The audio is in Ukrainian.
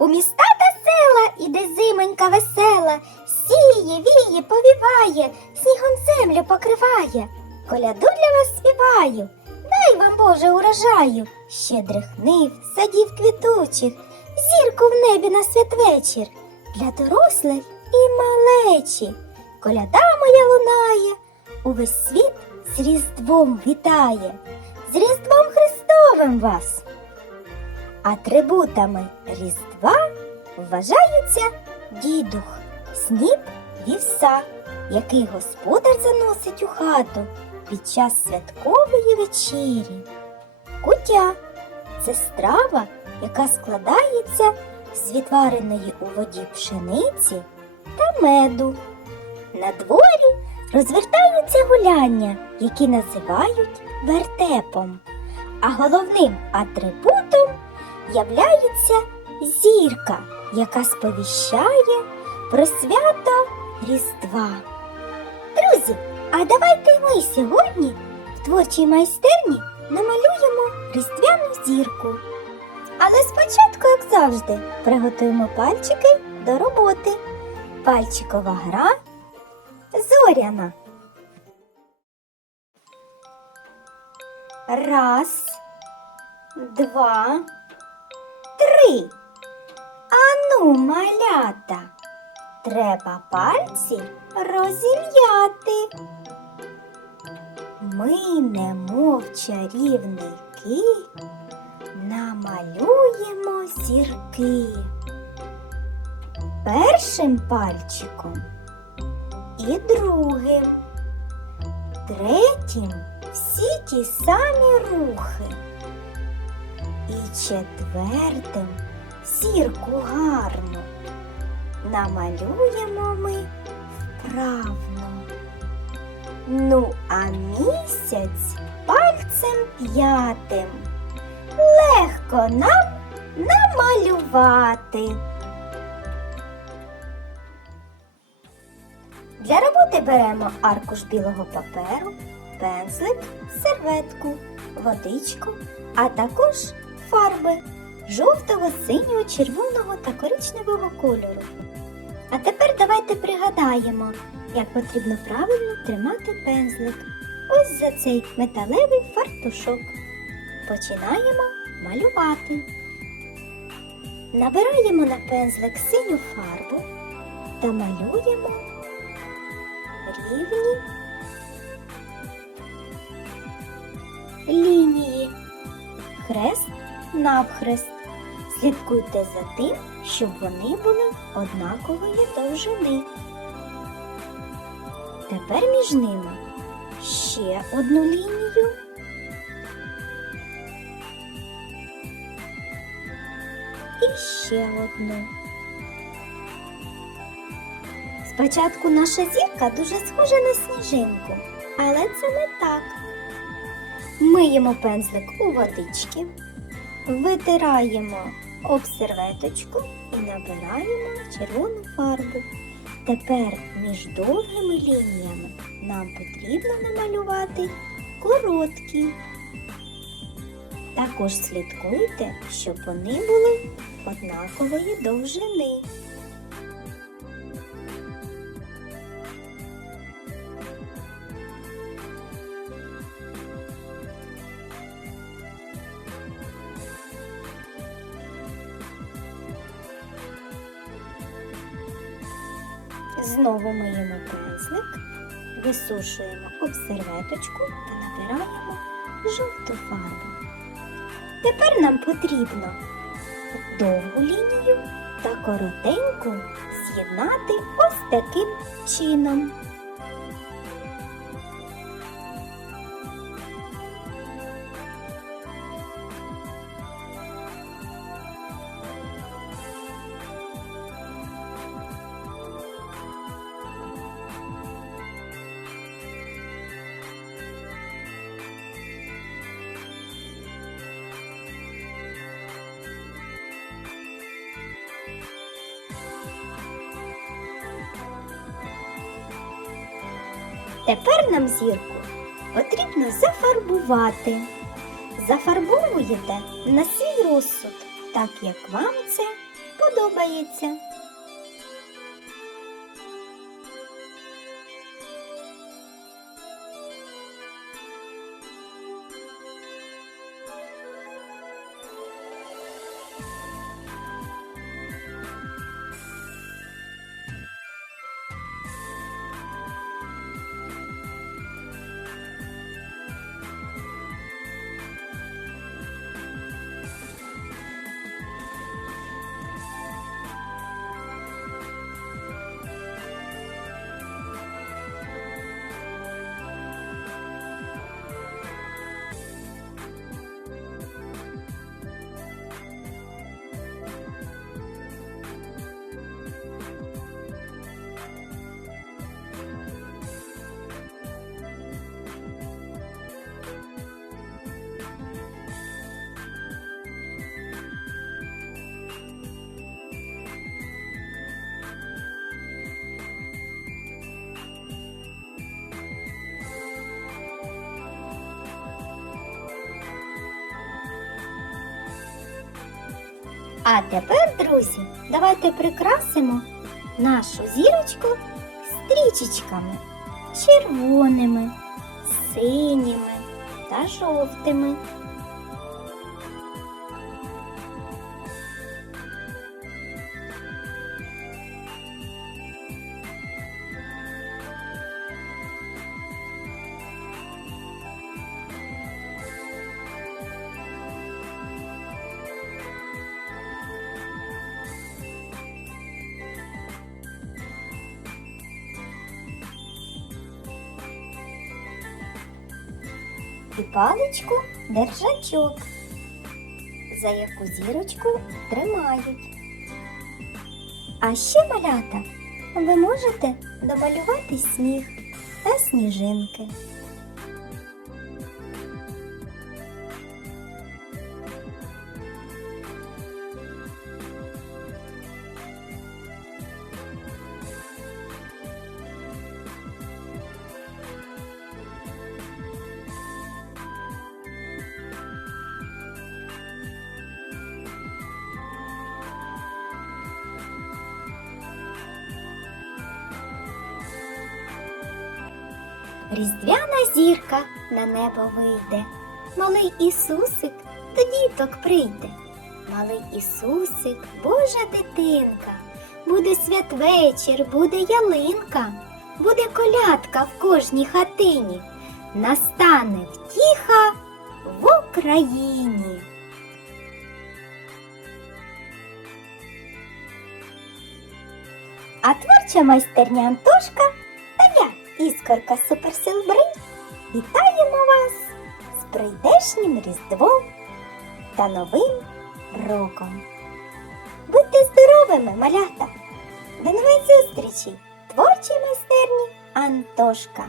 У міста та села іде зимонька весела, сіє, віє, повіває, снігом землю покриває. Коляду для вас співаю, дай вам Боже урожаю, щедрих нив, садів квітучих, зірку в небі на святвечір, для дорослих і малечі. Коляда моя лунає, увесь світ з Різдвом вітає, з Різдвом Христовим вас. Атрибутами Різдва вважаються дідух, сніп вівса, який господар заносить у хату під час святкової вечері. Кутя це страва, яка складається з відвареної у воді пшениці та меду. На дворі розвертаються гуляння, які називають вертепом, а головним атрибутом являється зірка, яка сповіщає про свято Різдва. Друзі, а давайте ми сьогодні в творчій майстерні намалюємо різдвяну зірку. Але спочатку, як завжди, приготуємо пальчики до роботи. Пальчикова гра зоряна. Раз, два, Ану, малята, треба пальці розім'яти. Ми, немов чарівники, намалюємо зірки. Першим пальчиком і другим, третім всі ті самі рухи. І четвертим зірку гарну намалюємо ми вправно. Ну, а місяць пальцем п'ятим легко нам намалювати. Для роботи беремо аркуш білого паперу, пензлик, серветку, водичку, а також фарби жовтого, синього, червоного та коричневого кольору. А тепер давайте пригадаємо, як потрібно правильно тримати пензлик. Ось за цей металевий фартушок. Починаємо малювати. Набираємо на пензлик синю фарбу та малюємо рівні лінії. Хрест навхрест. Слідкуйте за тим, щоб вони були однакової довжини. Тепер між ними ще одну лінію. І ще одну. Спочатку наша зірка дуже схожа на сніжинку, але це не так. Миємо пензлик у водички, витираємо об серветочку і набираємо червону фарбу. Тепер між довгими лініями нам потрібно намалювати короткі. Також слідкуйте, щоб вони були однакової довжини. Знову миємо пензлик, висушуємо об серветочку та набираємо жовту фарбу. Тепер нам потрібно довгу лінію та коротеньку з'єднати ось таким чином. Тепер нам зірку потрібно зафарбувати. Зафарбовуєте на свій розсуд, так як вам це сподобається. А тепер, друзі, давайте прикрасимо нашу зірочку стрічечками червоними, синіми та жовтими. І паличку держачок, за яку зірочку тримають. А ще малята ви можете домалювати сніг та сніжинки. Різдвяна зірка на небо вийде, малий Ісусик до діток прийде. Малий Ісусик, Божа дитинка, буде святвечір, буде ялинка, буде колядка в кожній хатині, настане втіха в Україні. А творча майстерня Антошка іскорка Суперсилбри вітаємо вас з прийдешнім Різдвом та Новим роком. Будьте здоровими, малята! До нових зустрічей! Творчій майстерні Антошка!